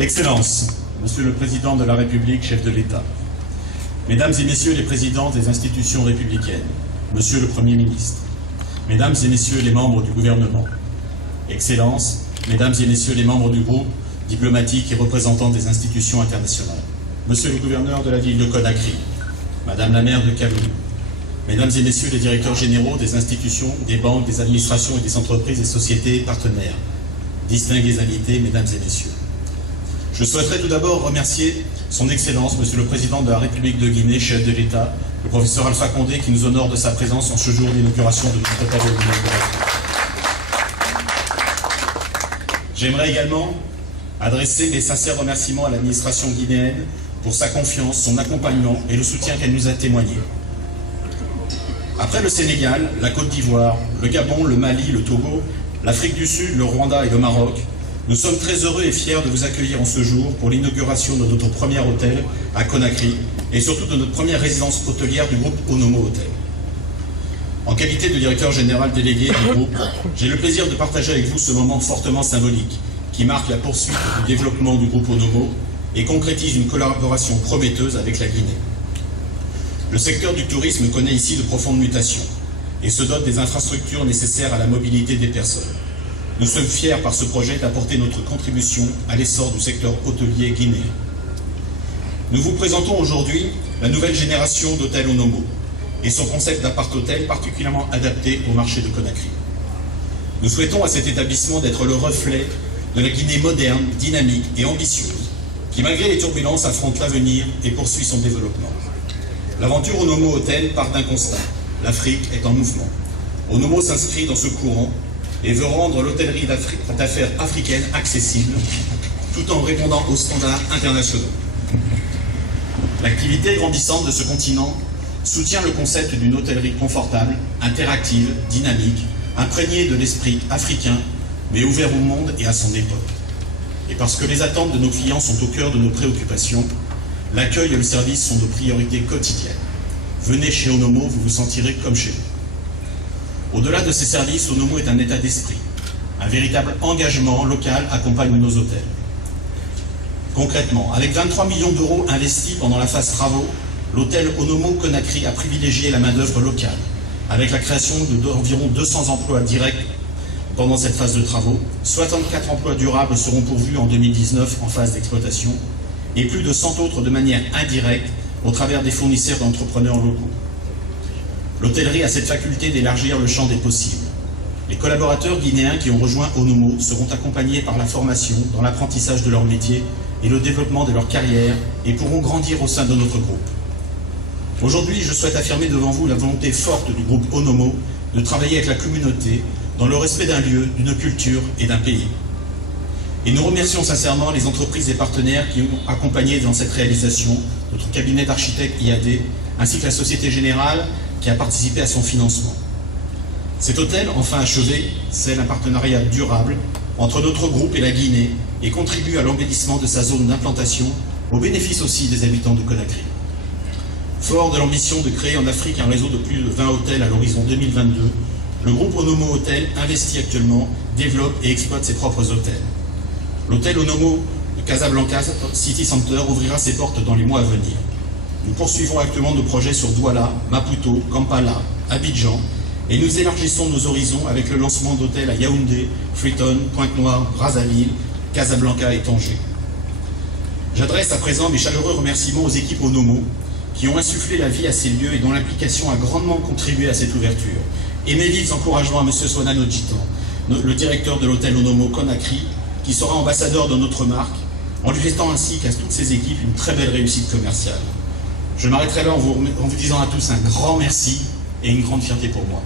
Excellences, Monsieur le Président de la République, chef de l'État, Mesdames et Messieurs les présidents des institutions républicaines, Monsieur le Premier ministre, Mesdames et Messieurs les membres du gouvernement, Excellences, Mesdames et Messieurs les membres du groupe diplomatique et représentants des institutions internationales, Monsieur le gouverneur de la ville de Conakry, Madame la maire de Kaloum, Mesdames et Messieurs les directeurs généraux des institutions, des banques, des administrations et des entreprises et sociétés partenaires, distingués invités, Mesdames et Messieurs. Je souhaiterais tout d'abord remercier son Excellence, Monsieur le Président de la République de Guinée, chef de l'État, le professeur Alpha Condé, qui nous honore de sa présence en ce jour d'inauguration de notre hôtel au Guinée. J'aimerais également adresser mes sincères remerciements à l'administration guinéenne pour sa confiance, son accompagnement et le soutien qu'elle nous a témoigné. Après le Sénégal, la Côte d'Ivoire, le Gabon, le Mali, le Togo, l'Afrique du Sud, le Rwanda et le Maroc, nous sommes très heureux et fiers de vous accueillir en ce jour pour l'inauguration de notre premier hôtel à Conakry et surtout de notre première résidence hôtelière du groupe Onomo Hôtel. En qualité de directeur général délégué du groupe, j'ai le plaisir de partager avec vous ce moment fortement symbolique qui marque la poursuite du développement du groupe Onomo et concrétise une collaboration prometteuse avec la Guinée. Le secteur du tourisme connaît ici de profondes mutations et se dote des infrastructures nécessaires à la mobilité des personnes. Nous sommes fiers par ce projet d'apporter notre contribution à l'essor du secteur hôtelier guinéen. Nous vous présentons aujourd'hui la nouvelle génération d'hôtels Onomo et son concept d'appart-hôtel particulièrement adapté au marché de Conakry. Nous souhaitons à cet établissement d'être le reflet de la Guinée moderne, dynamique et ambitieuse, qui malgré les turbulences affronte l'avenir et poursuit son développement. L'aventure Onomo Hôtel part d'un constat, l'Afrique est en mouvement. Onomo s'inscrit dans ce courant et veut rendre l'hôtellerie d'affaires africaine accessible, tout en répondant aux standards internationaux. L'activité grandissante de ce continent soutient le concept d'une hôtellerie confortable, interactive, dynamique, imprégnée de l'esprit africain, mais ouvert au monde et à son époque. Et parce que les attentes de nos clients sont au cœur de nos préoccupations, l'accueil et le service sont nos priorités quotidiennes. Venez chez Onomo, vous vous sentirez comme chez vous. Au-delà de ces services, Onomo est un état d'esprit. Un véritable engagement local accompagne nos hôtels. Concrètement, avec 23 millions d'euros investis pendant la phase travaux, l'hôtel Onomo Conakry a privilégié la main-d'œuvre locale, avec la création d'environ 200 emplois directs pendant cette phase de travaux. 64 emplois durables seront pourvus en 2019 en phase d'exploitation, et plus de 100 autres de manière indirecte au travers des fournisseurs d'entrepreneurs locaux. L'hôtellerie a cette faculté d'élargir le champ des possibles. Les collaborateurs guinéens qui ont rejoint Onomo seront accompagnés par la formation dans l'apprentissage de leur métier et le développement de leur carrière et pourront grandir au sein de notre groupe. Aujourd'hui, je souhaite affirmer devant vous la volonté forte du groupe Onomo de travailler avec la communauté dans le respect d'un lieu, d'une culture et d'un pays. Et nous remercions sincèrement les entreprises et partenaires qui ont accompagné dans cette réalisation, notre cabinet d'architectes IAD, ainsi que la Société Générale qui a participé à son financement. Cet hôtel, enfin achevé, scelle un partenariat durable entre notre groupe et la Guinée et contribue à l'embellissement de sa zone d'implantation, au bénéfice aussi des habitants de Conakry. Fort de l'ambition de créer en Afrique un réseau de plus de 20 hôtels à l'horizon 2022, le groupe Onomo Hôtel investit actuellement, développe et exploite ses propres hôtels. L'hôtel Onomo de Casablanca City Center ouvrira ses portes dans les mois à venir. Nous poursuivons actuellement nos projets sur Douala, Maputo, Kampala, Abidjan, et nous élargissons nos horizons avec le lancement d'hôtels à Yaoundé, Freetown, Pointe-Noire, Brazzaville, Casablanca et Tanger. J'adresse à présent mes chaleureux remerciements aux équipes Onomo qui ont insufflé la vie à ces lieux et dont l'implication a grandement contribué à cette ouverture. Et mes vifs encouragements à M. Swanano Djitan, le directeur de l'hôtel Onomo Conakry, qui sera ambassadeur de notre marque, en lui souhaitant ainsi qu'à toutes ses équipes une très belle réussite commerciale. Je m'arrêterai là en vous disant à tous un grand merci et une grande fierté pour moi.